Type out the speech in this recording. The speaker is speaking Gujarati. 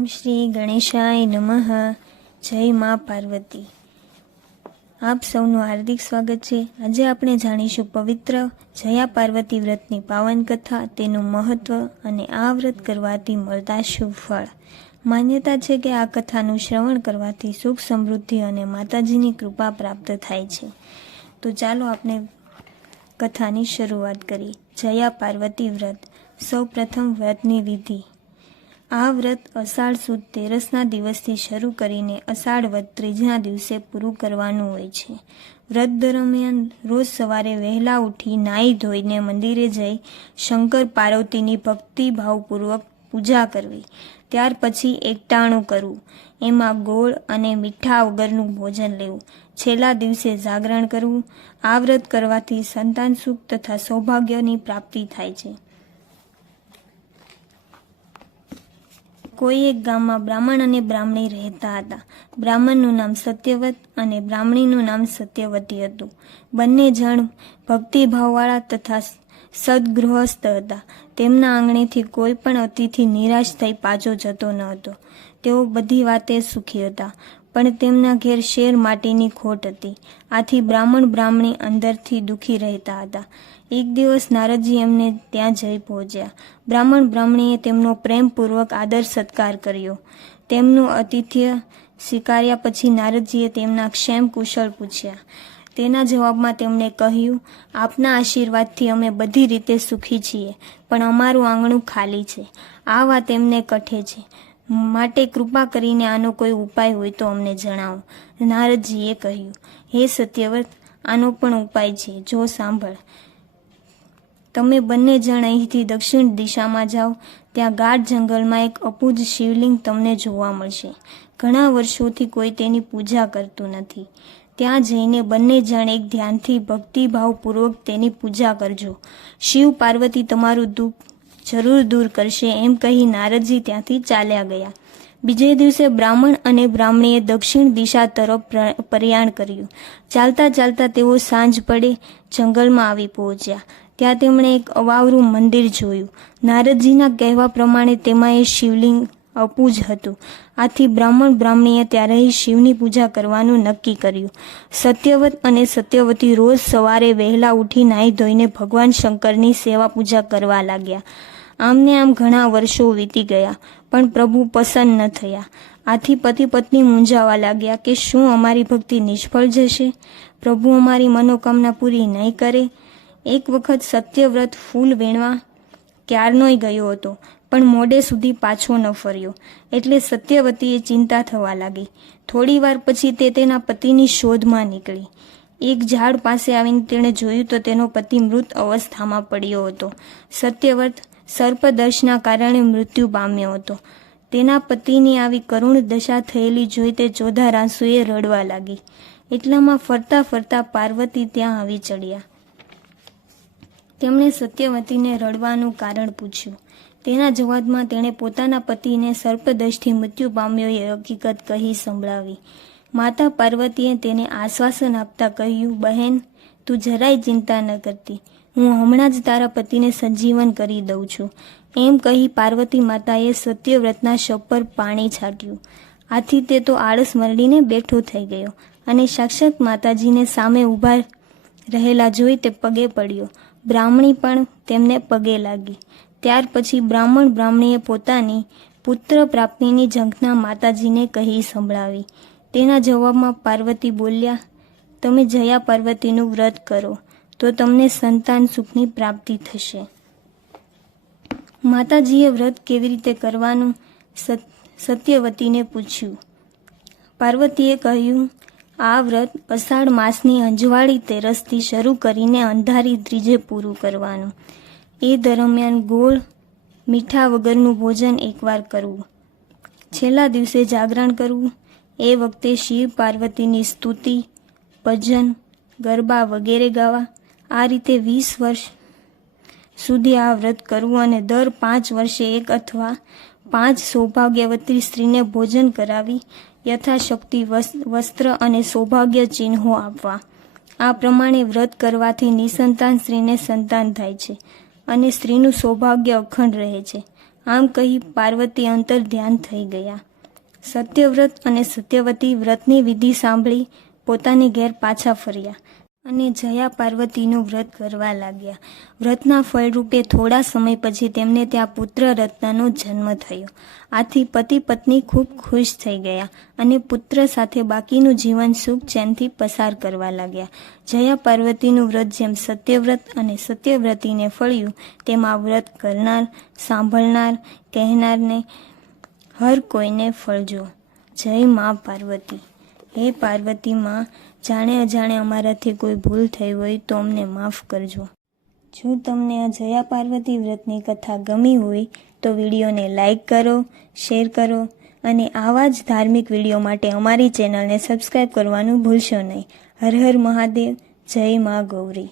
ઓમ શ્રી ગણેશાય નમઃ. જય મા પાર્વતી. આપ સૌનું હાર્દિક સ્વાગત છે. આજે આપણે જાણીશું પવિત્ર જયા પાર્વતી વ્રતની પાવન કથા, તેનું મહત્વ અને આ વ્રત કરવાથી મળતા શુભ ફળ. માન્યતા છે કે આ કથાનું શ્રવણ કરવાથી સુખ, સમૃદ્ધિ અને માતાજીની કૃપા પ્રાપ્ત થાય છે. તો ચાલો આપણે કથાની શરૂઆત કરીએ. જયા પાર્વતી વ્રત. સૌ પ્રથમ વ્રતની વિધિ. આ વ્રત અષાઢ સુદ 13ના દિવસથી શરૂ કરીને અષાઢ વદ 3ના દિવસે પૂરું કરવાનું હોય છે. વ્રત દરમિયાન રોજ સવારે વહેલા ઉઠી નાહી ધોઈને મંદિરે જઈ શંકર પાર્વતીની ભક્તિભાવપૂર્વક પૂજા કરવી. ત્યાર પછી એકટાણું કરવું, એમાં ગોળ અને મીઠા વગરનું ભોજન લેવું. છેલ્લા દિવસે જાગરણ કરવું. આ વ્રત કરવાથી સંતાન સુખ તથા સૌભાગ્યની પ્રાપ્તિ થાય છે. કોઈ એક ગામમાં બ્રાહ્મણ અને બ્રાહ્મણી રહેતા હતા. બ્રાહ્મણનું નામ સત્યવત અને બ્રાહ્મણીનું નામ સત્યવતી હતું. બંને જણ ભક્તિભાવવાળા તથા સદગૃહસ્થ હતા. તેમના આંગણેથી કોઈ પણ અતિથિ નિરાશ થઈ પાછો જતો ન હતો. તેઓ બધી વાતે સુખી હતા, પણ તેમના ઘેર શેર માટીની ખોટ હતી. આથી બ્રાહ્મણ બ્રાહ્મણી અંદરથી દુઃખી રહેતા હતા. એક દિવસ નારદજી એમને ત્યાં જઈ પહોંચ્યા. બ્રાહ્મણ બ્રાહ્મણીએ તેમનો પ્રેમપૂર્વક આદર સત્કાર કર્યો. તેમનું આતિથ્ય સ્વીકાર્યા પછી નારદજીએ તેમના ક્ષેમ કુશળ પૂછ્યા. તેના જવાબમાં તેમણે કહ્યું, આપના આશીર્વાદથી અમે બધી રીતે સુખી છીએ, પણ અમારું આંગણું ખાલી છે. આ વાત એમને કઠે છે, માટે કૃપા કરીને આનો કોઈ ઉપાય હોય તો અમને જણાવો. નારદજીએ કહ્યું, હે સત્યવ્રત, આનો પણ ઉપાય છે, જો સાંભળ. તમે બંને જણ અહીંથી દક્ષિણ દિશામાં જાઓ. ત્યાં ગાઢ જંગલમાં એક અપૂજ શિવલિંગ તમને જોવા મળશે. ઘણા વર્ષોથી કોઈ તેની પૂજા કરતું નથી. ત્યાં જઈને બંને જણ એક ધ્યાનથી ભક્તિભાવપૂર્વક તેની પૂજા કરજો. શિવ પાર્વતી તમારું દુઃખ જરૂર દૂર કરશે, એમ કહી નારદજી ત્યાંથી ચાલ્યા ગયા. બીજે દિવસે બ્રાહ્મણ અને બ્રાહ્મણીએ દક્ષિણ દિશા તરફ પ્રયાણ કર્યું. ચાલતા ચાલતા તેઓ સાંજ પડે જંગલમાં આવી પહોંચ્યા. ત્યાં તેમણે એક અવાવરું મંદિર જોયું. નારદજીના કહેવા પ્રમાણે તેમાં એ શિવલિંગ અપૂજ હતું. આથી બ્રાહ્મણ બ્રાહ્મણીએ ત્યારે શિવની પૂજા કરવાનું નક્કી કર્યું. સત્યવત અને સત્યવતી રોજ સવારે વહેલા ઉઠી નાહી ધોઈને ભગવાન શંકરની સેવા પૂજા કરવા લાગ્યા. આમને આમ ઘણા વર્ષો વીતી ગયા, પણ પ્રભુ પસંદ ન થયા. આથી પતિ પત્ની મૂંઝાવા લાગ્યા કે શું અમારી ભક્તિ નિષ્ફળ જશે? પ્રભુ અમારી મનોકામના પૂરી નહીં કરે? એક વખત સત્યવ્રત ફૂલ વીણવા ક્યારનોય ગયો હતો, પણ મોડે સુધી પાછો ન ફર્યો. એટલે સત્યવતીએ ચિંતા થવા લાગી. થોડી વાર પછી તે તેના પતિની શોધમાં નીકળી. એક ઝાડ પાસે આવીને તેણે જોયું તો તેનો પતિ મૃત અવસ્થામાં પડ્યો હતો. સત્યવ્રત સર્પદંશના કારણે મૃત્યુ પામ્યો હતો. તેના પતિની આવી કરુણ દશા થયેલી જોઈ તે ચોધાર આંસુએ રડવા લાગી. એટલામાં ફરતા ફરતા પાર્વતી ત્યાં આવી ચડ્યા. તેમણે સત્યવતીને રડવાનું કારણ પૂછ્યું. તેના જવાબમાં તેણે પોતાના પતિને સર્પદંશથી મૃત્યુ પામ્યો એ હકીકત કહી સંભળાવી. માતા પાર્વતીએ તેને આશ્વાસન આપતા કહ્યું, બહેન, તું જરાય ચિંતા ન કરતી. હું હમણાં જ તારા પતિને સંજીવન કરી દઉં છું. એમ કહી પાર્વતી માતાએ સત્યવ્રતના શવ પર પાણી છાંટ્યું. આથી તે તો આળસ મરડીને બેઠો થઈ ગયો અને સાક્ષાત માતાજીને સામે ઊભા રહેલા જોઈ તે પગે પડ્યો. બ્રાહ્મણી પણ તેમને પગે લાગી. ત્યાર પછી બ્રાહ્મણ બ્રાહ્મણીએ પોતાની પુત્ર પ્રાપ્તિની ઝંખના માતાજીને કહી સંભળાવી. તેના જવાબમાં પાર્વતી બોલ્યા, તમે જયા પાર્વતીનું વ્રત કરો તો તમને સંતાન સુખની પ્રાપ્તિ થશે. માતાજીએ વ્રત કેવી રીતે કરવાનું સત્યવતીને પૂછ્યું. પાર્વતીએ કહ્યું, આ વ્રત અષાઢ માસની અંજવાળી તેરસથી શરૂ કરીને અંધારી ત્રીજે પૂરું કરવાનું. એ દરમિયાન ગોળ મીઠા વગરનું ભોજન એકવાર કરવું. છેલ્લા દિવસે જાગરણ કરવું. એ વખતે શિવ પાર્વતીની સ્તુતિ, ભજન, ગરબા વગેરે ગાવા. આ રીતે 20 વર્ષ સુધી આ વ્રત કરવું અને દર 5 વર્ષે એક અથવા 5 સૌભાગ્યવતી સ્ત્રીને ભોજન કરાવી યથાશક્તિ વસ્ત્ર અને સૌભાગ્ય ચિહ્નો આપવા. આ પ્રમાણે વ્રત કરવાથી નિસંતાન સ્ત્રીને સંતાન થાય છે અને સ્ત્રીનું સૌભાગ્ય અખંડ રહે છે. આમ કહી પાર્વતી અંતર ધ્યાન થઈ ગયા. સત્યવ્રત અને સત્યવતી વ્રતની વિધિ સાંભળી પોતાને ઘેર પાછા ફર્યા અને જયા પાર્વતીનું વ્રત કરવા લાગ્યા. વ્રતના ફળરૂપે થોડા સમય પછી તેમને ત્યાં પુત્ર રત્નનો જન્મ થયો. આથી પતિ પત્ની ખૂબ ખુશ થઈ ગયા અને પુત્ર સાથે બાકીનું જીવન સુખ ચેનથી પસાર કરવા લાગ્યા. જયા પાર્વતીનું વ્રત જેમ સત્યવ્રત અને સત્યવ્રતીને ફળ્યું તેમ આ વ્રત કરનાર, સાંભળનાર, કહેનારને હર કોઈને ફળજો. જય મા પાર્વતી. હે પાર્વતી માં, જાણે અજાણે અમારાથી કોઈ ભૂલ થઈ હોય તો અમને માફ કરજો. જો તમને આ જયા પાર્વતી વ્રતની કથા ગમી હોય તો વિડીયોને લાઈક કરો, શેર કરો અને આવા જ ધાર્મિક વિડીયો માટે અમારી ચેનલને સબસ્ક્રાઈબ કરવાનું ભૂલશો નહીં. હર હર મહાદેવ. જય મા ગૌરી.